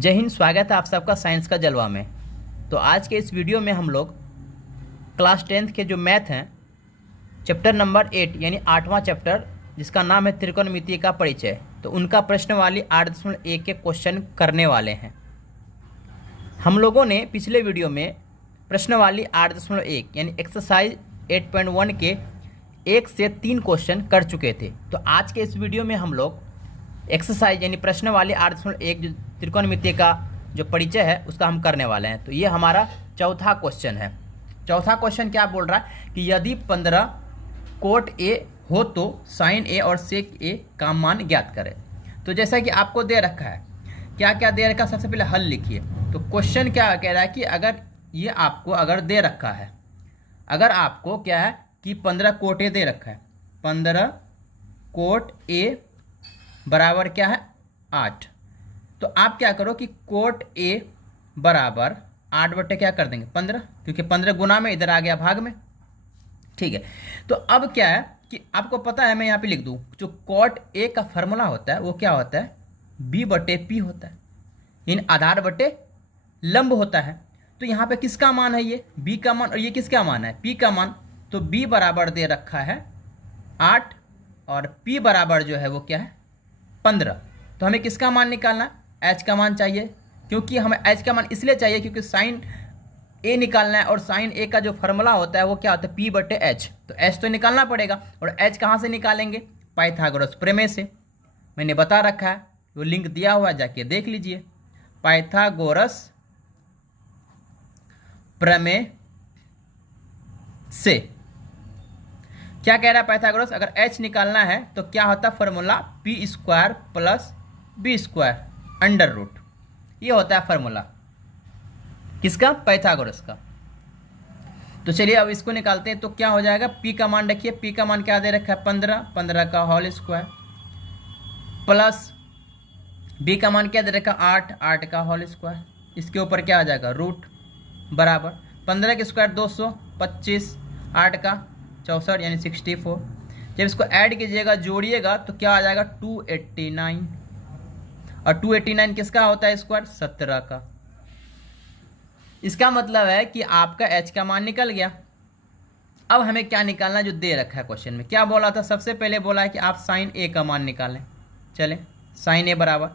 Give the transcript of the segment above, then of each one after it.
जय हिंद। स्वागत है आप सबका साइंस का जलवा में। तो आज के इस वीडियो में हम लोग क्लास 10th के जो मैथ हैं चैप्टर नंबर 8 यानी 8वां चैप्टर जिसका नाम है त्रिकोणमिति का परिचय, तो उनका प्रश्नवाली 8.1 के क्वेश्चन करने वाले हैं। हम लोगों ने पिछले वीडियो में प्रश्नवाली 8.1 यानी एक्सरसाइज 8.1 के 1 से 3 क्वेश्चन कर चुके थे। तो आज के इस वीडियो में हम लोग एक्सरसाइज यानी प्रश्नवाली 8.1 जो त्रिकोणमिति का जो परिचय है उसका हम करने वाले हैं। तो ये हमारा चौथा क्वेश्चन है। चौथा क्वेश्चन क्या बोल रहा है कि यदि 15 कोट ए हो तो साइन ए और सेक ए का मान ज्ञात करें। तो जैसा कि आपको दे रखा है, क्या क्या दे रखा है, सबसे पहले हल लिखिए। तो क्वेश्चन क्या कह रहा है कि अगर ये आपको अगर दे रखा है, अगर आपको क्या है कि 15 कोट ए दे रखा है, 15 कोट ए बराबर क्या है 8, तो आप क्या करो कि कोट ए बराबर 8 बटे क्या कर देंगे 15, क्योंकि 15 गुना में इधर आ गया भाग में। ठीक है, तो अब क्या है कि आपको पता है, मैं यहाँ पे लिख दूँ, जो कोट ए का फॉर्मूला होता है वो क्या होता है बी बटे पी होता है, यानी आधार बटे लंब होता है। तो यहाँ पे किसका मान है, ये बी का मान, और ये किसका मान है पी का मान। तो बी बराबर दे रखा है 8 और पी बराबर जो है वो क्या है 15। तो हमें किसका मान निकालना है, एच का मान चाहिए, क्योंकि हमें एच का मान इसलिए चाहिए क्योंकि साइन ए निकालना है, और साइन ए का जो फॉर्मूला होता है वो क्या होता है पी बटे एच। तो एच तो निकालना पड़ेगा, और एच कहाँ से निकालेंगे, पाइथागोरस प्रमेय से। मैंने बता रखा है, वो लिंक दिया हुआ है, जाके देख लीजिए। पाइथागोरस प्रमेय से क्या कह रहा है पाइथागोरस, अगर एच निकालना है तो क्या होता है formula P square plus B square under root, ये होता है फॉर्मूला किसका, पाइथागोरस का। तो चलिए अब इसको निकालते हैं। तो क्या हो जाएगा, पी का मान रखिए, पी का मान क्या दे रखा है 15, 15 का होल स्क्वायर प्लस बी का मान क्या दे रखा है 8, 8 का होल स्क्वायर, इसके ऊपर क्या आ जाएगा रूट बराबर 15 के स्क्वायर 225, 8 का 64 यानी 64। जब इसको ऐड कीजिएगा जोड़िएगा तो क्या आ जाएगा 289, और 289 किसका होता है स्क्वायर 17 का। इसका मतलब है कि आपका एच का मान निकल गया। अब हमें क्या निकालना जो दे रखा है क्वेश्चन में, क्या बोला था, सबसे पहले बोला है कि आप साइन ए का मान निकालें। चलें, साइन ए बराबर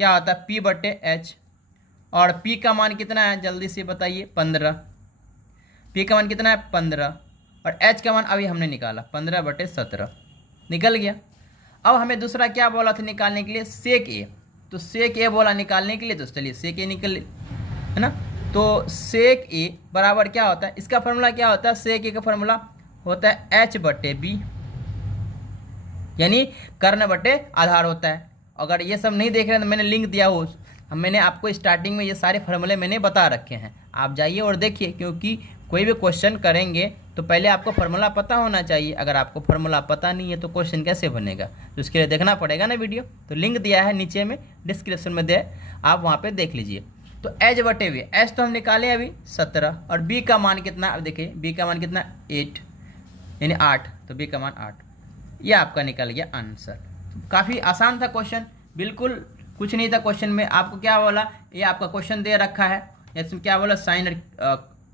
क्या होता है पी बटे एच, और पी का मान कितना है जल्दी से बताइए 15, पी का मान कितना है 15, और एच का मान अभी हमने निकाला 15 बटे 17 निकल गया। अब हमें दूसरा क्या बोला था निकालने के लिए, सेक ए। तो सेक ए बोला निकालने के लिए, तो चलिए सेक ए निकल, है ना। तो सेक ए बराबर क्या होता है, इसका फॉर्मूला क्या होता है, सेक ए का फॉर्मूला होता है एच बटे बी, यानी कर्ण बटे आधार होता है। अगर ये सब नहीं देख रहे हैं तो मैंने लिंक दिया हो, मैंने आपको स्टार्टिंग में ये सारे फार्मूले मैंने बता रखे हैं, आप जाइए और देखिए, क्योंकि कोई भी क्वेश्चन करेंगे तो पहले आपको फार्मूला पता होना चाहिए। अगर आपको फार्मूला पता नहीं है तो क्वेश्चन कैसे बनेगा, तो उसके लिए देखना पड़ेगा ना वीडियो। तो लिंक दिया है नीचे में डिस्क्रिप्शन में दे, आप वहाँ पे देख लीजिए। तो एच बटे बी, एच तो हम निकाले अभी 17, और बी का मान कितना, अब देखिए बी का मान कितना 8 यानी 8, तो बी का मान 8, ये आपका निकल गया आंसर। काफ़ी आसान था क्वेश्चन, बिल्कुल कुछ नहीं था क्वेश्चन में। आपको क्या बोला, ये आपका क्वेश्चन दे रखा है, इसमें क्या बोला साइन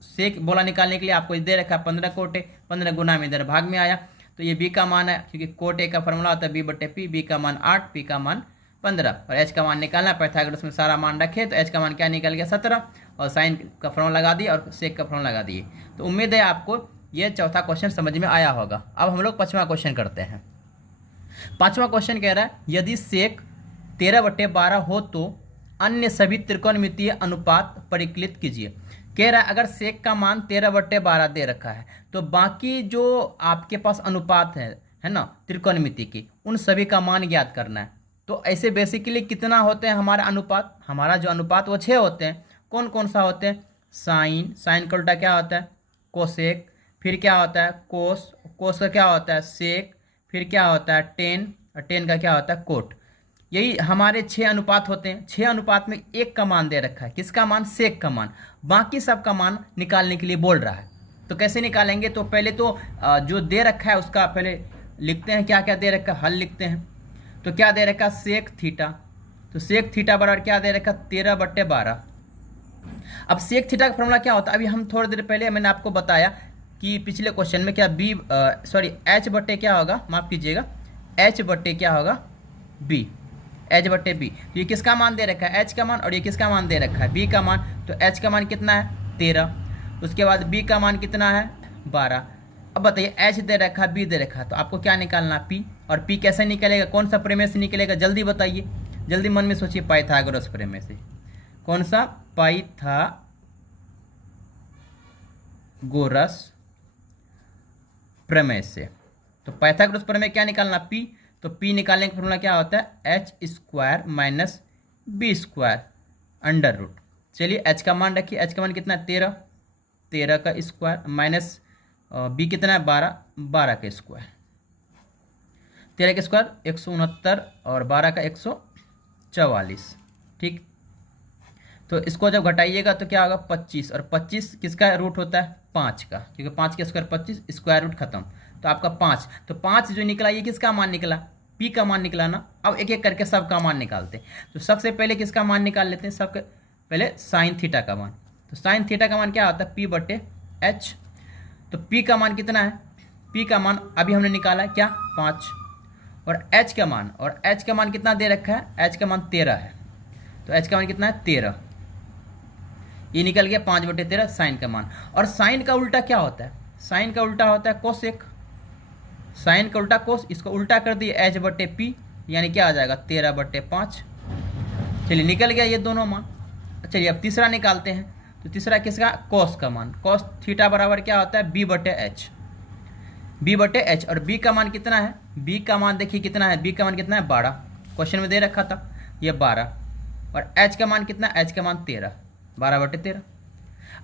सेक बोला निकालने के लिए आपको दे रखा है 15 कोटे, 15 गुना में इधर भाग में आया, तो ये बी का मान है, क्योंकि कोटे का फॉर्मूला होता है बी बटे पी, बी का मान 8, पी का मान 15, और एच का मान निकालना है। पाइथागोरस में सारा मान रखे, तो एच का मान क्या निकल गया 17, और साइन का फॉर्मूला लगा दिया और सेक का फॉर्मूला लगा दिए। तो उम्मीद है आपको ये चौथा क्वेश्चन समझ में आया होगा। अब हम लोग 5वां क्वेश्चन करते हैं। 5वां क्वेश्चन कह रहा है यदि सेक 13/12 हो तो अन्य सभी त्रिकोणमितीय अनुपात परिकलित कीजिए। कह रहा है अगर सेक का मान 13/12 दे रखा है तो बाकी जो आपके पास अनुपात है ना त्रिकोणमिति की, उन सभी का मान ज्ञात करना है। तो ऐसे बेसिकली कितना होते हैं हमारा अनुपात, हमारा जो अनुपात वो 6 होते हैं। कौन कौन सा होते हैं, साइन, साइन का उल्टा क्या होता है कोसेक, फिर क्या होता है कोस, कोस का क्या होता है सेक, फिर क्या होता है टेन, और टेन का क्या होता है कोट। यही हमारे 6 अनुपात होते हैं। 6 अनुपात में एक का मान दे रखा है, किसका मान, सेक का मान। बाकी सब का मान निकालने के लिए बोल रहा है। तो कैसे निकालेंगे, तो पहले तो जो दे रखा है उसका पहले लिखते हैं, क्या क्या दे रखा है हल लिखते हैं। तो क्या दे रखा है सेक थीटा, तो तो सेक थीटा बराबर क्या दे रखा 13/12। अब सेक थीटा का फॉर्मूला क्या होता है, अभी हम थोड़ी देर पहले मैंने आपको बताया कि पिछले क्वेश्चन में क्या एच बट्टे क्या होगा, माफ़ कीजिएगा, एच बट्टे क्या होगा बी, एच बट्टे बी। तो ये किसका मान दे रखा है, एच का मान, और ये किसका मान दे रखा है, बी का मान। तो एच का मान कितना है 13, उसके बाद बी का मान कितना है 12। अब बताइए एच दे रखा है, बी दे रखा है, तो आपको क्या निकालना पी, और पी कैसे निकलेगा, कौन सा प्रमेय से निकलेगा, जल्दी बताइए, जल्दी मन में सोचिए। पाइथागोरस प्रमेय से। कौन सा, पाइथागोरस प्रमेय से। तो पाइथागोरस प्रमेय क्या निकालना पी, तो पी निकालने का फॉर्मूला क्या होता है h² minus b² under root. चलिए एच का मान रखिए, एच का मान कितना है 13, 13 का स्क्वायर माइनस बी कितना है 12, 12 का स्क्वायर। 13 का स्क्वायर 169 और 12 का 144। ठीक, तो इसको जब घटाइएगा तो क्या होगा 25, और 25 किसका रूट होता है 5 का, क्योंकि 5 का स्क्वायर 25, स्क्वायर रूट खत्म, तो आपका 5। तो 5 जो निकला ये किसका मान निकला, पी का मान निकला ना। अब एक एक करके सबका मान निकालते हैं। तो सबसे पहले किसका मान निकाल लेते हैं, सबके पहले साइन थीटा का मान। तो साइन थीटा का मान क्या होता है पी बटे एच। तो पी का मान कितना है, पी का मान अभी हमने निकाला क्या 5, और एच का मान, और एच का मान कितना दे रखा है, एच का मान 13 है। तो एच का मान कितना है 13, ये निकल गया 5/13 साइन का मान। और साइन का उल्टा क्या होता है, साइन का उल्टा होता है कोसेक, साइन का उल्टा कोस, इसको उल्टा कर दिए एच बटे पी, यानी क्या आ जाएगा 13/5। चलिए निकल गया ये दोनों मान। चलिए अब तीसरा निकालते हैं। तो तीसरा किसका, कोस का मान। कोस थीटा बराबर क्या होता है बी बटे एच, बी बटे एच। और बी का मान कितना है, बी का मान देखिए कितना है, बी का मान कितना है 12, क्वेश्चन में दे रखा था ये 12। और एच का मान कितना, एच का मान 13, 12/13।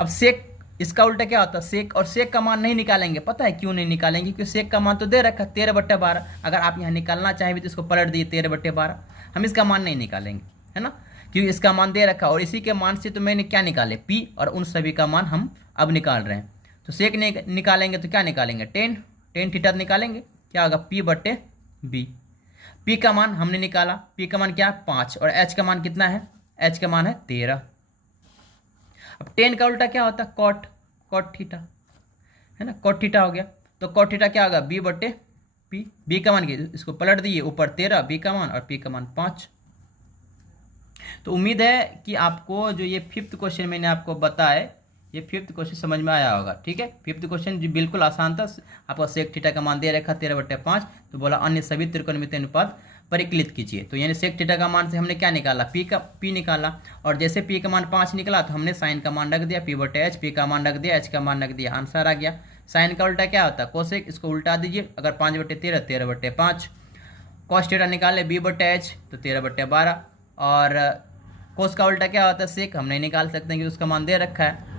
अब सेक, इसका उल्टा क्या होता है सेक, और सेक का मान नहीं निकालेंगे, पता है क्यों नहीं निकालेंगे, क्योंकि सेक का मान तो दे रखा 13/12। अगर आप यहाँ निकालना चाहें तो इसको पलट दिए 13/12, हम इसका मान नहीं निकालेंगे, है ना, क्योंकि इसका मान दे रखा, और इसी के मान से तो मैंने क्या निकाले पी, और उन सभी का मान हम अब निकाल रहे हैं। तो सेक निकालेंगे तो क्या निकालेंगे टेन थीटा निकालेंगे, क्या होगा पी बटे बी। पी का मान हमने निकाला, पी का मान क्या 5, और एच का मान कितना है, एच का मान है 13। अब टेन का उल्टा क्या होता है कॉट, कॉट थीटा, है ना, कॉट थीटा हो गया। तो कॉट थीटा क्या होगा बी बटे पी, बी का मान इसको पलट दिए ऊपर 13 बी का मान, और पी का मान 5। तो उम्मीद है कि आपको जो ये 5th क्वेश्चन मैंने आपको बताया, ये 5th क्वेश्चन समझ में आया होगा। ठीक है, 5th क्वेश्चन जो बिल्कुल आसान था, आपका सेक थीटा का मान दे रखा 13/5, तो बोला अन्य सभी त्रिकोणमितीय अनुपात परिकलित कीजिए। तो यानी सेक थीटा का मान से हमने क्या निकाला पी निकाला, और जैसे पी का मान 5 निकला तो हमने साइन का मान रख दिया पी बटे एच, पी का मान रख दिया, एच का मान रख दिया, आंसर आ गया। साइन का उल्टा क्या होता है कोसेक, इसको उल्टा दीजिए, अगर 5/13 13/5। कॉस थीटा निकाले बी बटे एच तो 13/12, और कोस का उल्टा क्या होता है सेक, हम नहीं निकाल सकते कि उसका मान दे रखा है।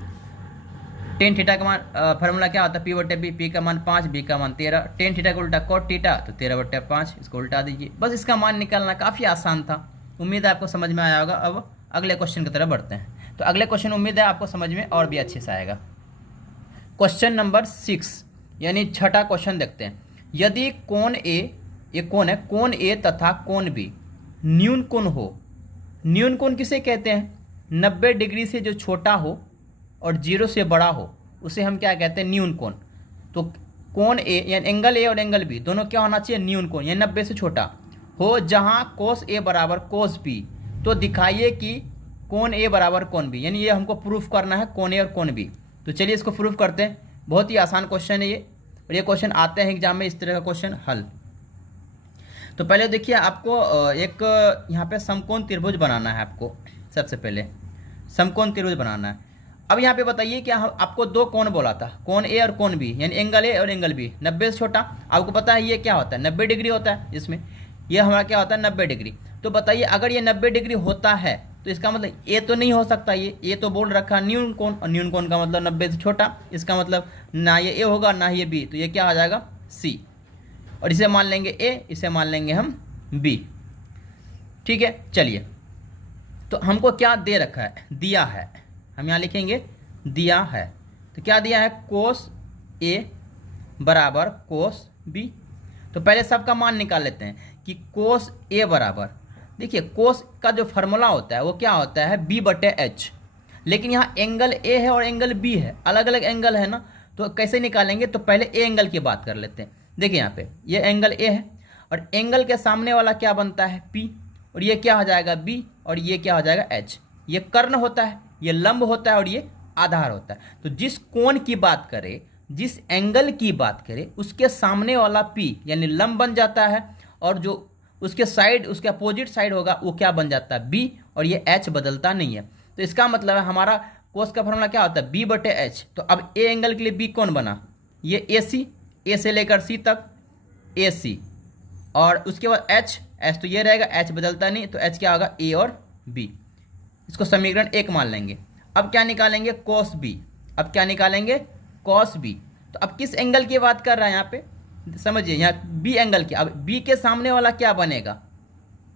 टेन थीटा का मान फार्मूला क्या होता है पी बटे बी, पी का मान 5 बी का मान 13, टेन थीटा का उल्टा कॉट थीटा तो 13/5, इसको उल्टा दीजिए, बस इसका मान निकालना काफ़ी आसान था। उम्मीद है आपको समझ में आया होगा। अब अगले क्वेश्चन की तरफ बढ़ते हैं। तो अगले क्वेश्चन उम्मीद है आपको समझ में और भी अच्छे से आएगा। क्वेश्चन नंबर 6 यानी छठा क्वेश्चन देखते हैं। यदि कोण ए, ये कौन है, कोण ए तथा कोण बी न्यून कोण हो। न्यून कोण किसे कहते हैं, 90 डिग्री से जो छोटा हो और 0 से बड़ा हो उसे हम क्या कहते हैं न्यून कोण। तो कोण ए यानी एंगल ए और एंगल बी दोनों क्या होना चाहिए न्यून कोण, यानी 90 से छोटा हो, जहां कोस ए बराबर कोस बी। तो दिखाइए कि कोण ए बराबर कोण बी, यानी ये हमको प्रूफ करना है कोण ए और कोण बी। तो चलिए इसको प्रूफ करते हैं। बहुत ही आसान क्वेश्चन है ये, और ये क्वेश्चन आते हैं एग्जाम में इस तरह का क्वेश्चन हल। तो पहले देखिए आपको एक यहाँ पे समकोण त्रिभुज बनाना है। आपको सबसे पहले समकोण त्रिभुज बनाना है। अब यहाँ पे बताइए कि आपको दो कोण बोला था, कोण ए और कोण बी, यानी एंगल ए और एंगल बी 90 से छोटा। आपको पता है ये क्या होता है 90 डिग्री होता है, इसमें ये हमारा क्या होता है 90 डिग्री। तो बताइए अगर ये 90 डिग्री होता है तो इसका मतलब ए तो नहीं हो सकता, ये तो बोल रखा न्यून कोण, और न्यून कोण का मतलब 90 से छोटा, इसका मतलब ना ये ए होगा ना ये बी, तो ये क्या आ जाएगा सी। और इसे मान लेंगे ए, इसे मान लेंगे हम बी। ठीक है, चलिए तो हमको क्या दे रखा है, दिया है, हम यहाँ लिखेंगे दिया है। तो क्या दिया है कोस ए बराबर कोस बी। तो पहले सबका मान निकाल लेते हैं कि कोस ए बराबर देखिए कोस का जो फार्मूला होता है वो क्या होता है, B/H। लेकिन यहाँ एंगल ए है और एंगल बी है, अलग अलग एंगल है ना, तो कैसे निकालेंगे, तो पहले ए एंगल की बात कर लेते हैं। देखिए यहाँ पे ये एंगल ए है और एंगल के सामने वाला क्या बनता है, P, और ये क्या हो जाएगा B, और ये क्या हो जाएगा H। ये कर्ण होता है, ये लंब होता है और ये आधार होता है। तो जिस कोण की बात करें, जिस एंगल की बात करें, उसके सामने वाला P यानी लंब बन जाता है, और जो उसके साइड, उसके अपोजिट साइड होगा वो क्या बन जाता है, B, और ये H बदलता नहीं है। तो इसका मतलब है हमारा कोस का फॉर्मूला क्या होता है, B/H। तो अब ए एंगल के लिए B कौन बना, ये AC, ए से लेकर C तक AC, और उसके बाद H तो ये रहेगा, H बदलता नहीं, तो H क्या होगा, A और B। इसको समीकरण 1 मान लेंगे। अब क्या निकालेंगे, cos B। अब क्या निकालेंगे, cos B। तो अब किस एंगल की बात कर रहा है यहाँ पे, समझिए यहाँ B एंगल की। अब B के सामने वाला क्या बनेगा,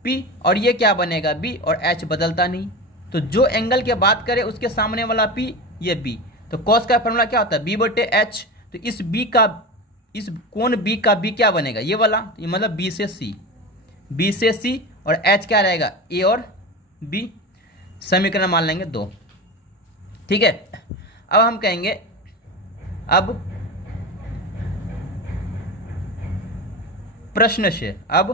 P, और ये क्या बनेगा B, और H बदलता नहीं। तो जो एंगल की बात करें उसके सामने वाला P, ये B। तो cos का फॉर्मूला क्या होता है, B/H। तो इस B का, इस कोण B का B क्या बनेगा, ये वाला, ये मतलब B से C, B से C, और H क्या रहेगा, A और B। समीकरण मान लेंगे 2। ठीक है, अब हम कहेंगे, अब प्रश्न से, अब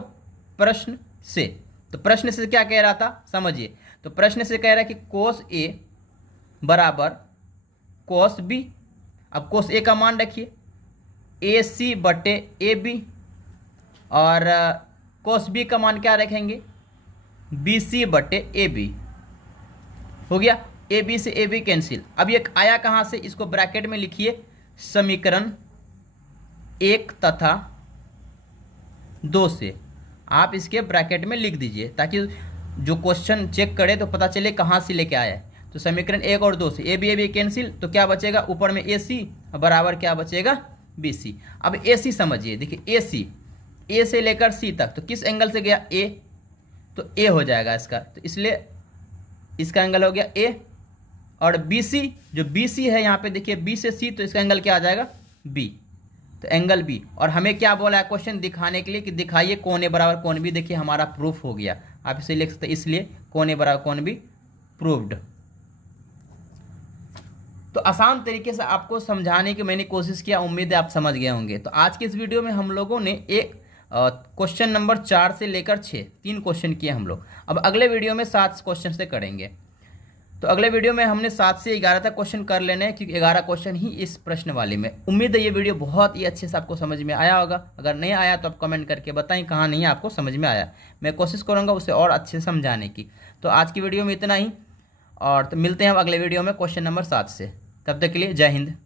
प्रश्न से, तो प्रश्न से क्या कह रहा था समझिए। तो प्रश्न से कह रहा है कि cos A बराबर cos B। अब cos A का मान रखिए AC/AB, और cos B का मान क्या रखेंगे, BC/AB। हो गया, AB से AB कैंसिल। अब ये आया कहाँ से, इसको ब्रैकेट में लिखिए, समीकरण 1 तथा 2 से। आप इसके ब्रैकेट में लिख दीजिए ताकि जो क्वेश्चन चेक करे तो पता चले कहाँ से लेके आया है। तो समीकरण 1 और 2 से AB कैंसिल, तो क्या बचेगा, ऊपर में AC बराबर क्या बचेगा, BC। अब AC समझिए, देखिए AC, A से लेकर C तक, तो किस एंगल से गया, A, तो A हो जाएगा इसका, तो इसलिए इसका एंगल हो गया A। और BC, जो BC है यहाँ पे देखिए B से C, तो इसका एंगल क्या आ जाएगा, B, तो एंगल B। और हमें क्या बोला है क्वेश्चन दिखाने के लिए कि दिखाइए कोण A बराबर कोण B। देखिए हमारा प्रूफ हो गया, आप इसे लिख सकते हैं, इसलिए कोण A बराबर कोण B प्रूव्ड। तो आसान तरीके से आपको समझाने की मैंने कोशिश किया, उम्मीद है आप समझ गए होंगे। तो आज के इस वीडियो में हम लोगों ने एक क्वेश्चन नंबर 4 से लेकर 6 3 क्वेश्चन किए हम लोग। अब अगले वीडियो में 7 क्वेश्चन से करेंगे। तो अगले वीडियो में हमने 7 से 11 तक क्वेश्चन कर लेने हैं, क्योंकि 11 क्वेश्चन ही इस प्रश्न वाले में। उम्मीद है ये वीडियो बहुत ही अच्छे से आपको समझ में आया होगा। अगर नहीं आया तो आप कमेंट करके बताएं कहाँ नहीं आपको समझ में आया, मैं कोशिश करूँगा उसे और अच्छे से समझाने की। तो आज की वीडियो में इतना ही, और तो मिलते हैं हम अगले वीडियो में क्वेश्चन नंबर 7 से। तब तक के लिए जय हिंद।